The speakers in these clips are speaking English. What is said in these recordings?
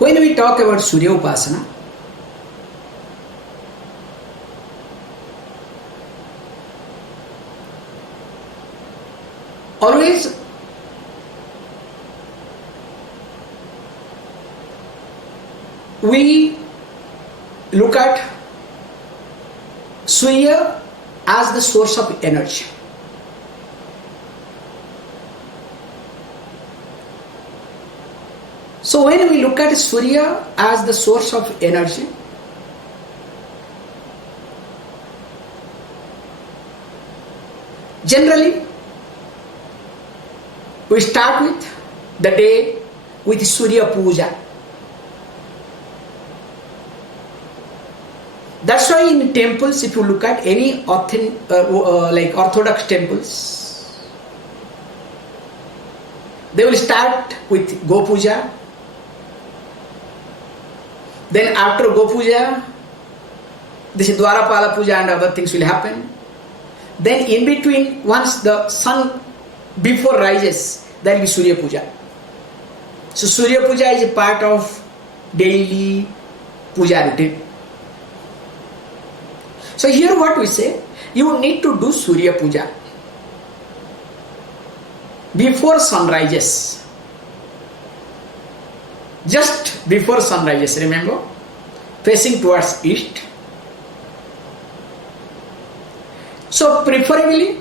When we talk about Surya Upasana, always we look at Surya as the source of energy. So when we look at Surya as the source of energy, generally we start with the day with Surya Puja. That's why in temples, if you look at any like Orthodox temples, they will start with Go Puja. Then after Go Puja, this Dwarapala Puja and other things will happen. Then in between, once the sun before rises, there will be Surya Puja. So Surya Puja is a part of daily puja routine. So here what we say, you need to do Surya Puja before sun rises. Just before sun rises, remember, facing towards east. So preferably,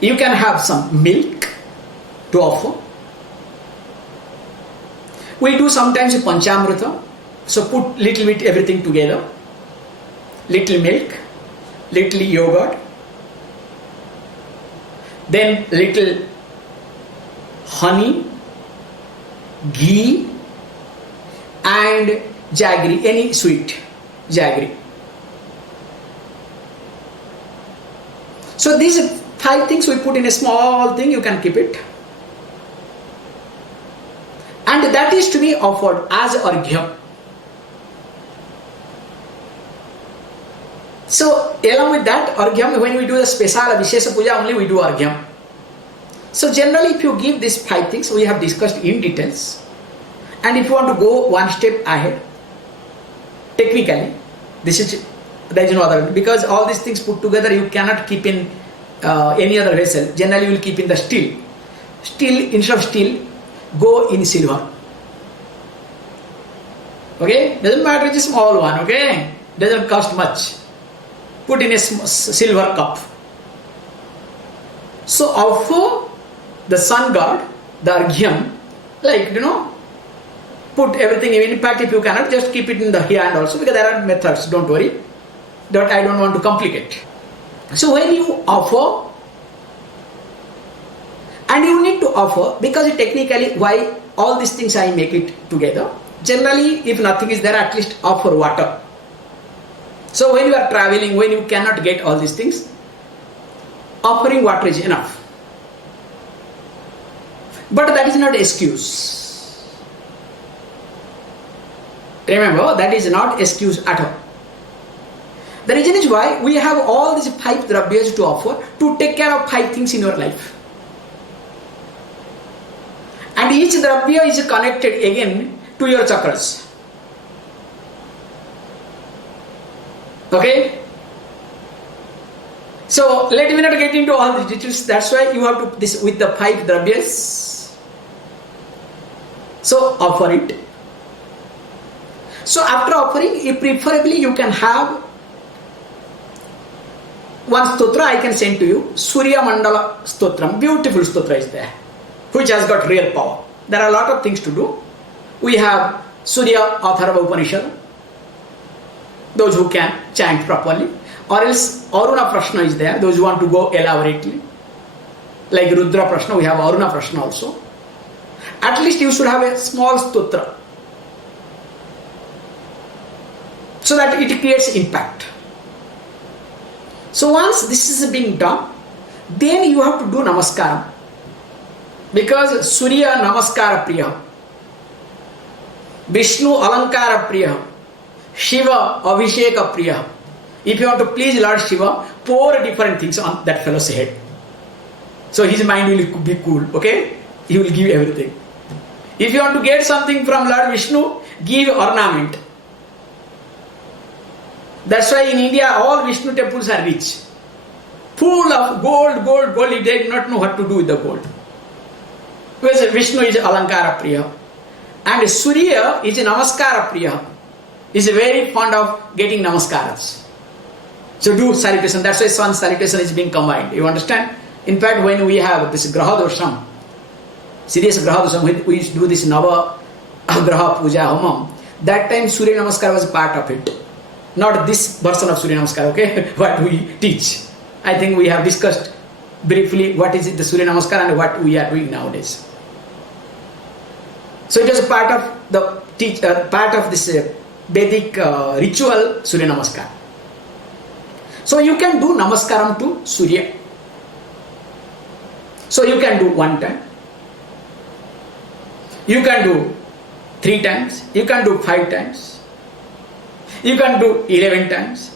you can have some milk to offer. We do sometimes Panchamrita. So put little bit everything together. Little milk, little yogurt, then little honey, ghee and jaggery, any sweet jaggery. So these 5 things we put in a small thing, you can keep it. And that is to be offered as arghya. So along with that arghyam, when we do the special Vishesha Puja, only we do arghyam. So generally if you give these 5 things, we have discussed in details. And if you want to go one step ahead, technically, there is no other, because all these things put together you cannot keep in any other vessel. Generally you will keep in the steel. Steel, instead of steel, go in silver. Okay? Doesn't matter, it's a small one, okay? Doesn't cost much. Put in a silver cup. So offer the sun god, the arghyam, like put everything. In fact, if you cannot, just keep it in the hand also, because there are methods, don't worry. I don't want to complicate. So when you offer, and you need to offer, because technically why all these things I make it together. Generally, if nothing is there, at least offer water. So when you are traveling, when you cannot get all these things, offering water is enough. But that is not excuse. Remember, that is not excuse at all. The reason is why we have all these 5 dravyas to offer to take care of 5 things in your life. And each dravya is connected again to your chakras. Okay? So let me not get into all the details. That's why you have to this with the 5 dravyas. So offer it. So after offering, preferably you can have one stotra I can send to you. Surya Mandala Stotram. Beautiful stotra is there, which has got real power. There are a lot of things to do. We have Surya Atharva Upanishad, those who can chant properly, or else Aruna Prashna is there, those who want to go elaborately, like Rudra Prashna, we have Aruna Prashna also. At least you should have a small stotra, so that it creates impact. So once this is being done, then you have to do Namaskaram, because Surya Namaskara Priya, Vishnu Alankara Priya, Shiva Abhisheka Priya. If you want to please Lord Shiva, pour different things on that fellow's head. So his mind will be cool, okay? He will give everything. If you want to get something from Lord Vishnu, give ornament. That's why in India all Vishnu temples are rich. Full of gold, gold, gold. They do not know what to do with the gold. Because Vishnu is Alankara Priya. And Surya is Namaskara Priya. He is very fond of getting Namaskaras. So do salutation. That's why sun salutation is being combined. You understand? In fact, when we have this Graha Dosham, serious Graha Dosham, we used to do this Nava Graha Puja Homam. That time Surya Namaskar was part of it. Not this version of Surya Namaskar, okay? What we teach. I think we have discussed briefly what is it, the Surya Namaskar and what we are doing nowadays. So it was a part of the part of this Vedic ritual Surya Namaskar. So you can do Namaskaram to Surya. So you can do 1 time. You can do 3 times. You can do 5 times. You can do 11 times.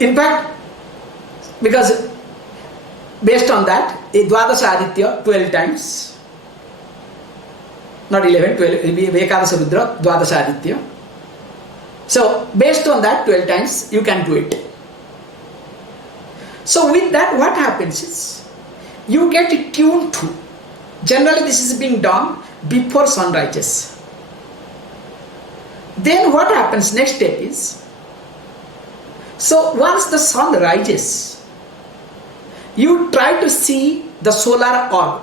In fact, because based on that, Dwadasa Aditya 12 times. Not 11, 12, it will be Ekadasa Rudra, Dwadasa Aditya. So based on that 12 times, you can do it. So with that, what happens is, you get tuned to. Generally this is being done before sun rises. Then what happens next step is, so once the sun rises, you try to see the solar orb.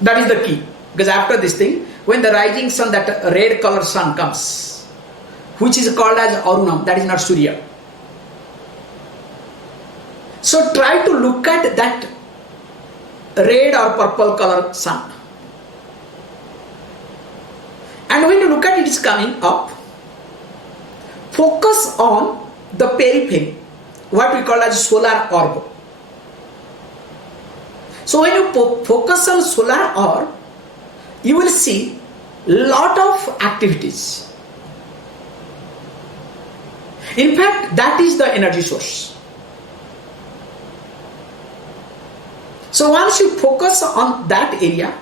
That is the key. Because after this thing, when the rising sun, that red color sun comes, which is called as Arunam, that is not Surya. So try to look at that red or purple color sun. And when you look at it is coming up, focus on the periphery, what we call as solar orb. So when you focus on solar orb, you will see lot of activities. In fact, that is the energy source. So once you focus on that area,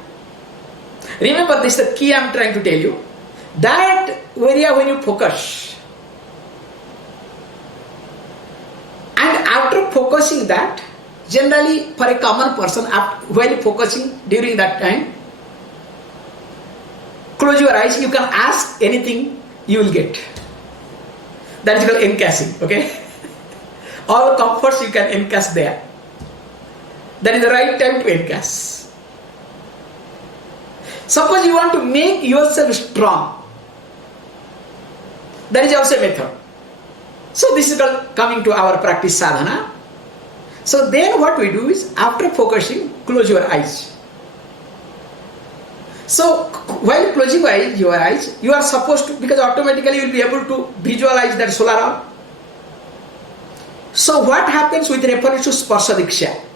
remember this is the key I am trying to tell you. That area when you focus, and after focusing that, generally for a common person, while focusing during that time, close your eyes, you can ask anything, you will get. That is called encashing, okay? All comforts you can encash there. That is the right time to encash. Suppose you want to make yourself strong. That is also a method. So this is called coming to our practice sadhana. So then what we do is, after focusing, close your eyes. So while closing your eyes, you are supposed to, because automatically you will be able to visualize that solar orb. So what happens with reference to Sparsha Diksha?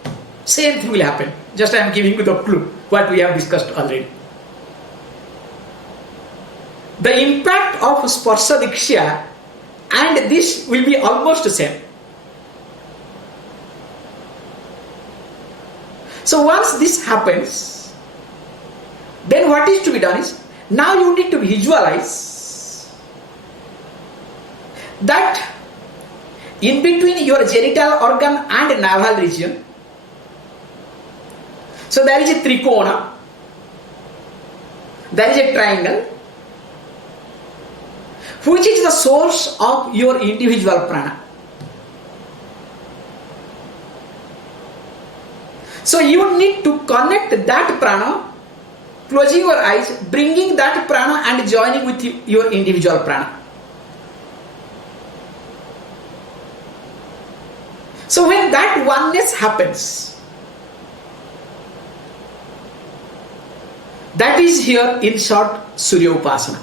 Same thing will happen. Just I am giving you the clue, what we have discussed already. The impact of Sparsha Diksha and this will be almost the same. So once this happens, then what is to be done is, now you need to visualize that in between your genital organ and navel region, so there is a trikona, there is a triangle, which is the source of your individual prana. So you need to connect that prana, closing your eyes, bringing that prana and joining with your individual prana. So when that oneness happens, that is here in short Surya Upasana.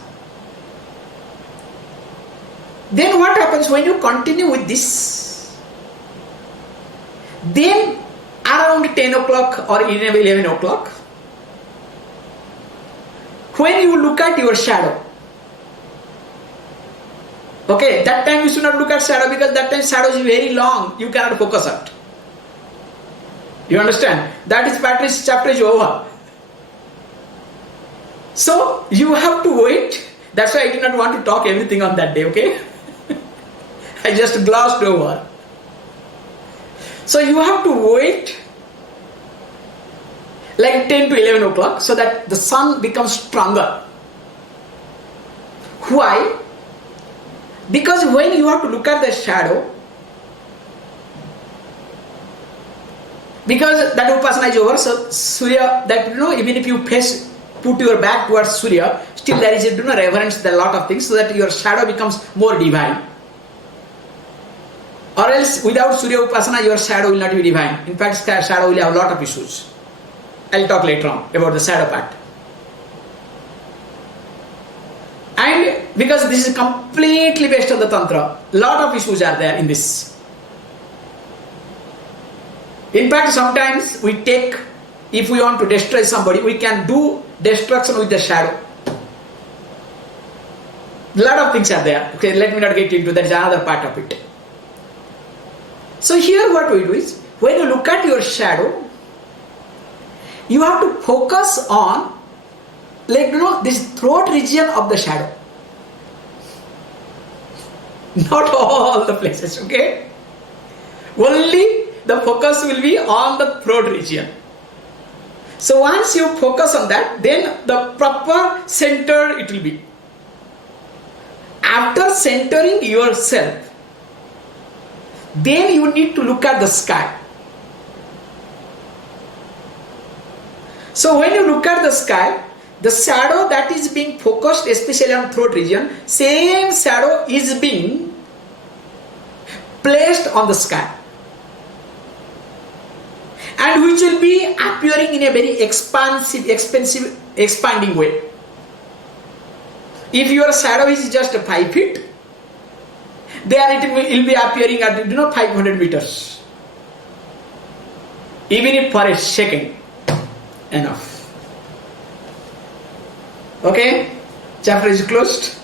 Then what happens when you continue with this? Then around 10 o'clock or 11 o'clock, when you look at your shadow, okay, that time you should not look at shadow, because that time shadow is very long, you cannot focus on it. You understand? That is chapter is over. So you have to wait. That's why I did not want to talk everything on that day, okay? I just glossed over. So you have to wait like 10 to 11 o'clock so that the sun becomes stronger. Why? Because when you have to look at the shadow, because that upasana is over, so Surya, that even if you put your back towards Surya, still there is a reverence, there are a lot of things, so that your shadow becomes more divine. Or else without Surya upasana, your shadow will not be divine. In fact, shadow will have a lot of issues. I'll talk later on about the shadow part. And because this is completely based on the Tantra, lot of issues are there in this. In fact, sometimes we take, if we want to destroy somebody, we can do destruction with the shadow. Lot of things are there. Okay, let me not get into that, is another part of it. So here what we do is, when you look at your shadow, you have to focus on, this throat region of the shadow. Not all the places, okay? Only the focus will be on the throat region. So once you focus on that, then the proper center it will be. After centering yourself, then you need to look at the sky. So when you look at the sky, the shadow that is being focused, especially on throat region, same shadow is being placed on the sky, and which will be appearing in a very expanding way. If your shadow is just 5 feet, there it will be appearing at 500 meters. Even if for a second, enough. Okay, chapter is closed.